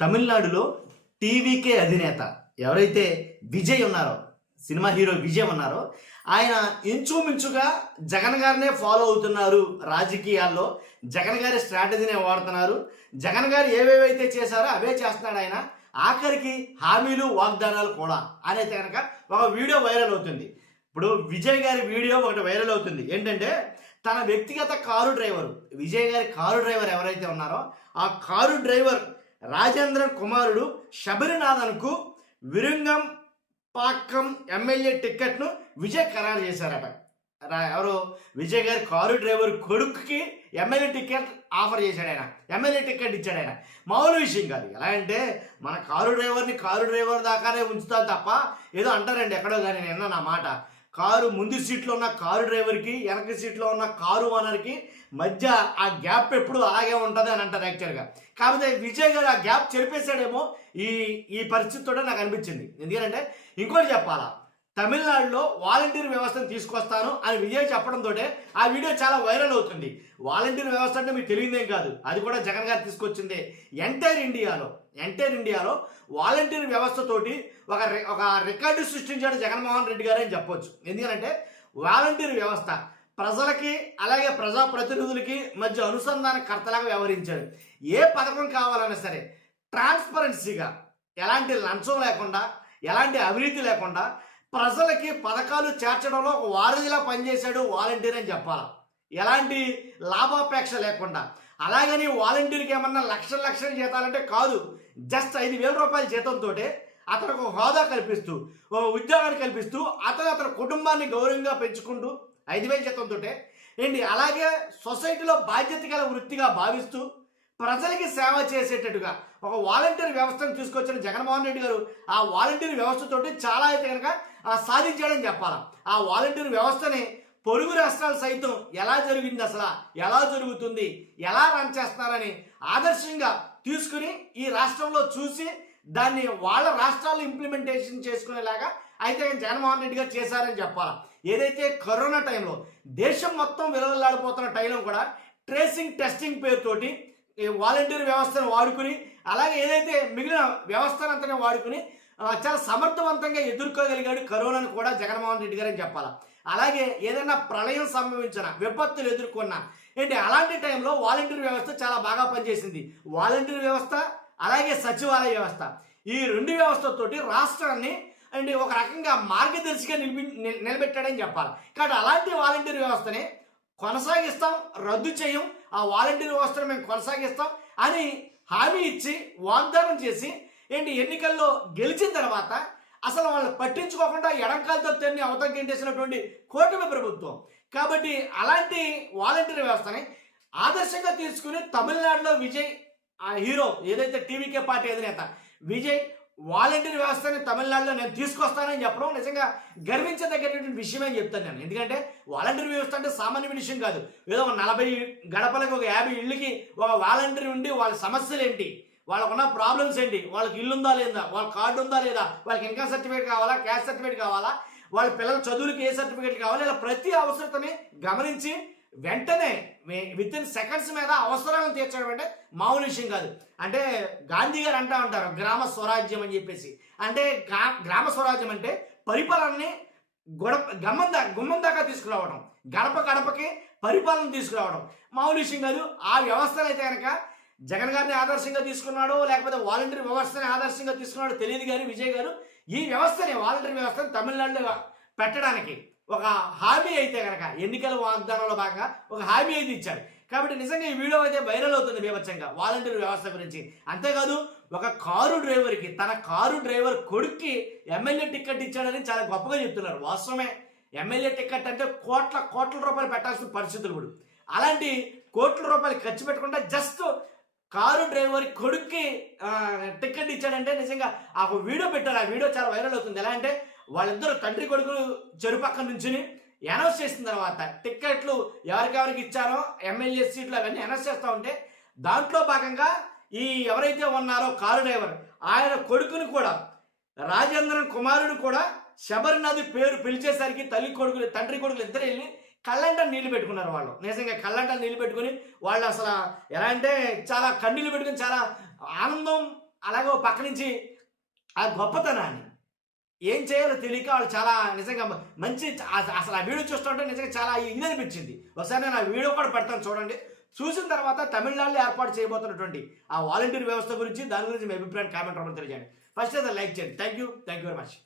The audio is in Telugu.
తమిళనాడులో టీవీకే అధినేత ఎవరైతే విజయ్ ఉన్నారో, సినిమా హీరో విజయ్ ఉన్నారో, ఆయన ఇంచుమించుగా జగన్ గారినే ఫాలో అవుతున్నారు. రాజకీయాల్లో జగన్ గారి స్ట్రాటజీనే వాడుతున్నారు. జగన్ గారు ఏవేవైతే చేశారో అవే చేస్తున్నాడు ఆయన. ఆఖరికి హామీలు వాగ్దానాలు కూడా అనేది కనుక ఒక వీడియో వైరల్ అవుతుంది. ఇప్పుడు విజయ్ గారి వీడియో ఒకటి వైరల్ అవుతుంది. ఏంటంటే తన వ్యక్తిగత కారు డ్రైవరు, విజయ్ గారి కారు డ్రైవర్ ఎవరైతే ఉన్నారో ఆ కారు డ్రైవర్ రాజేంద్రన్ కుమారుడు శబరినాథన్కు విరుంగం పాక్కం ఎమ్మెల్యే టికెట్ను విజయ్ ఖరారు చేశారట. ఎవరు? విజయ్ గారి కారు డ్రైవర్ కొడుకుకి ఎమ్మెల్యే టికెట్ ఆఫర్ చేశాడు ఆయన, ఎమ్మెల్యే టికెట్ ఇచ్చాడు ఆయన. మామూలు విషయం కాదు. ఎలా అంటే మన కారు డ్రైవర్ని కారు డ్రైవర్ దాకానే ఉంచుతాను తప్ప ఏదో అంటారండి ఎక్కడో, కానీ నేను నా మాట, కారు ముందు సీట్లో ఉన్న కారు డ్రైవర్కి వెనక సీట్లో ఉన్న కారు ఓనర్కి మధ్య ఆ గ్యాప్ ఎప్పుడు అలాగే ఉంటుంది అని అంటారు యాక్చువల్గా. కాకపోతే విజయ్ గారు ఆ గ్యాప్ చెరిపేశాడేమో ఈ పరిస్థితితో నాకు అనిపించింది. ఎందుకంటే ఇంకోటి చెప్పాలా, తమిళనాడులో వాలంటీర్ వ్యవస్థను తీసుకొస్తాను అని విజయ్ చెప్పడంతో ఆ వీడియో చాలా వైరల్ అవుతుంది. వాలంటీర్ వ్యవస్థ అంటే మీకు తెలియదేం కాదు, అది కూడా జగన్ గారు తీసుకొచ్చిందే. ఎంటైర్ ఇండియాలో వాలంటీర్ వ్యవస్థతోటి ఒక రికార్డు సృష్టించాడు జగన్మోహన్ రెడ్డి గారు అని చెప్పొచ్చు. ఎందుకంటే వాలంటీర్ వ్యవస్థ ప్రజలకి అలాగే ప్రజాప్రతినిధులకి మధ్య అనుసంధానకర్తలాగా వ్యవహరించాడు. ఏ పథకం కావాలన్నా సరే ట్రాన్స్పరెన్సీగా, ఎలాంటి లంచం లేకుండా, ఎలాంటి అవినీతి లేకుండా ప్రజలకి పథకాలు చేర్చడంలో ఒక వారధిలా పనిచేశాడు వాలంటీర్ అని చెప్పాలా. ఎలాంటి లాభాపేక్ష లేకుండా. అలాగని వాలంటీర్కి ఏమన్నా లక్షల జీతాలంటే కాదు, జస్ట్ 5,000 రూపాయల జీతంతో అతనికి ఒక హోదా కల్పిస్తూ, ఒక ఉద్యోగాన్ని కల్పిస్తూ అతని కుటుంబాన్ని గౌరవంగా పెంచుకుంటూ 5,000 జీతంతో ఏంటి, అలాగే సొసైటీలో బాధ్యత గల వృత్తిగా భావిస్తూ ప్రజలకి సేవ చేసేటట్టుగా ఒక వాలంటీర్ వ్యవస్థను తీసుకొచ్చిన జగన్మోహన్ రెడ్డి గారు ఆ వాలంటీర్ వ్యవస్థతోటి చాలా అయితే కనుక సాధించాడని చెప్పాలి. ఆ వాలంటీర్ వ్యవస్థని పొరుగు రాష్ట్రాలు సైతం ఎలా జరిగింది, అసలు ఎలా జరుగుతుంది, ఎలా రన్ చేస్తున్నారని ఆదర్శంగా తీసుకుని ఈ రాష్ట్రంలో చూసి దాన్ని వాళ్ళ రాష్ట్రాల్లో ఇంప్లిమెంటేషన్ చేసుకునేలాగా అయితే జగన్మోహన్ రెడ్డి గారు చేశారని చెప్పాలి. ఏదైతే కరోనా టైంలో దేశం మొత్తం విలువలాడిపోతున్న టైంలో కూడా ట్రేసింగ్ టెస్టింగ్ పేరుతోటి వాలంటీర్ వ్యవస్థను వాడుకుని, అలాగే ఏదైతే మిగిలిన వ్యవస్థనంతనే వాడుకుని చాలా సమర్థవంతంగా ఎదుర్కోగలిగాడు కరోనాను కూడా జగన్మోహన్ రెడ్డి గారు అని చెప్పాలి. అలాగే ఏదైనా ప్రళయం సంభవించిన, విపత్తులు ఎదుర్కొన్న అలాంటి టైంలో వాలంటీర్ వ్యవస్థ చాలా బాగా పనిచేసింది. వాలంటీర్ వ్యవస్థ అలాగే సచివాలయ వ్యవస్థ, ఈ 2 వ్యవస్థతోటి రాష్ట్రాన్ని ఒక రకంగా మార్గదర్శిగా నిలబెట్టాడని చెప్పాలి. కాబట్టి అలాంటి వాలంటీర్ వ్యవస్థని కొనసాగిస్తాం, రద్దు చేయం, ఆ వాలంటీర్ వ్యవస్థను మేము కొనసాగిస్తాం అని హామీ ఇచ్చి వాగ్దానం చేసి ఎన్నికల్లో గెలిచిన తర్వాత అసలు వాళ్ళు పట్టించుకోకుండా ఎడంకాలతో తెన్ని అవతగ్గేసినటువంటి కూటమి ప్రభుత్వం. కాబట్టి అలాంటి వాలంటీర్ వ్యవస్థని ఆదర్శంగా తీసుకుని తమిళనాడులో విజయ్ ఆ హీరో ఏదైతే టీవీకే పార్టీ అధినేత విజయ్ వాలంటీర్ వ్యవస్థని తమిళనాడులో నేను తీసుకొస్తానని చెప్పడం నిజంగా గర్వించదగ్గటువంటి విషయమని చెప్తాను నేను. ఎందుకంటే వాలంటీర్ వ్యవస్థ అంటే సామాన్య విషయం కాదు. ఏదో 40 గడపలకు ఒక 50 ఇళ్ళకి ఒక వాలంటీర్ ఉండి వాళ్ళ సమస్యలు ఏంటి, వాళ్ళకున్న ప్రాబ్లమ్స్ ఏంటి, వాళ్ళకి ఇల్లు ఉందా లేదా, వాళ్ళ కార్డు ఉందా లేదా, వాళ్ళకి ఇన్కమ్ సర్టిఫికేట్ కావాలా, క్యాస్ట్ సర్టిఫికేట్ కావాలా, వాళ్ళ పిల్లల చదువులకి ఏ సర్టిఫికేట్ కావాలా, ఇలా ప్రతి అవసరతని గమనించి వెంటనే వితిన్ సెకండ్స్ మీద అవసరాలను తీర్చడం అంటే మామూలు విషయం కాదు. అంటే గాంధీ గారు అంటూ ఉంటారు గ్రామ స్వరాజ్యం అని చెప్పేసి. అంటే గ్రామ స్వరాజ్యం అంటే పరిపాలనని గుమ్మం దాకా తీసుకురావడం, గడప గడపకి పరిపాలన తీసుకురావడం మామూలు విషయం కాదు. ఆ వ్యవస్థను అయితే కనుక జగన్ గారిని ఆదర్శంగా తీసుకున్నాడో లేకపోతే వాలంటీర్ వ్యవస్థని ఆదర్శంగా తీసుకున్నాడో తెలియదు, కానీ విజయ్ గారు ఈ వ్యవస్థని వాలంటీర్ వ్యవస్థను తమిళనాడులో పెట్టడానికి ఒక హామీ అయితే కనుక ఎన్నికల వాగ్దానంలో భాగంగా ఒక హామీ అయితే ఇచ్చాడు. కాబట్టి నిజంగా ఈ వీడియో అయితే వైరల్ అవుతుంది బీభత్సంగా వాలంటీర్ వ్యవస్థ గురించి. అంతేకాదు ఒక కారు డ్రైవర్కి, తన కారు డ్రైవర్ కొడుక్కి ఎమ్మెల్యే టికెట్ ఇచ్చాడని చాలా గొప్పగా చెప్తున్నారు. వాస్తవమే, ఎమ్మెల్యే టికెట్ అంటే కోట్ల రూపాయలు పెట్టాల్సిన పరిస్థితులు కూడా. అలాంటి కోట్ల రూపాయలు ఖర్చు పెట్టకుండా జస్ట్ కారు డ్రైవర్ కొడుక్కి టికెట్ ఇచ్చాడంటే నిజంగా ఆ వీడియో పెట్టారు. ఆ వీడియో చాలా వైరల్ అవుతుంది. ఎలా అంటే వాళ్ళిద్దరు తండ్రి కొడుకులు చెరుపక్క నుంచుని అనౌన్స్ చేసిన తర్వాత టిక్కెట్లు ఎవరికెవరికి ఇచ్చారో ఎమ్మెల్యే సీట్లు అవన్నీ అనౌన్స్ చేస్తూ ఉంటే దాంట్లో భాగంగా ఈ ఎవరైతే ఉన్నారో కారు డ్రైవర్ ఆయన కొడుకుని కూడా రాజేంద్రన్ కుమారుడు కూడా శబరినాథ్ పేరు పిలిచేసరికి తండ్రి కొడుకులు ఇద్దరు వెళ్ళి కళ్ళంట నీళ్లు పెట్టుకున్నారు. వాళ్ళు నిజంగా కళ్ళంట నీళ్లు పెట్టుకుని వాళ్ళు అసలు ఎలా అంటే చాలా కన్నీళ్ళు పెట్టుకుని చాలా ఆనందం అలాగే ఓ పక్క నుంచి ఆ గొప్పతనాన్ని ఏం చేయాలో తెలియక వాళ్ళు చాలా నిజంగా మంచి అసలు ఆ వీడియో చూస్తుంటే నిజంగా చాలా ఇది అనిపించింది. ఒకసారి నేను ఆ వీడియో కూడా పెడతాను చూడండి. చూసిన తర్వాత తమిళనాడులో ఏర్పాటు చేయబోతున్నటువంటి ఆ వాలంటీర్ వ్యవస్థ గురించి దాని గురించి మీ అభిప్రాయం కామెంట్ రూపంలో తెలియజేయండి. ఫస్ట్ అయితే లైక్ చేయండి. Thank you very much.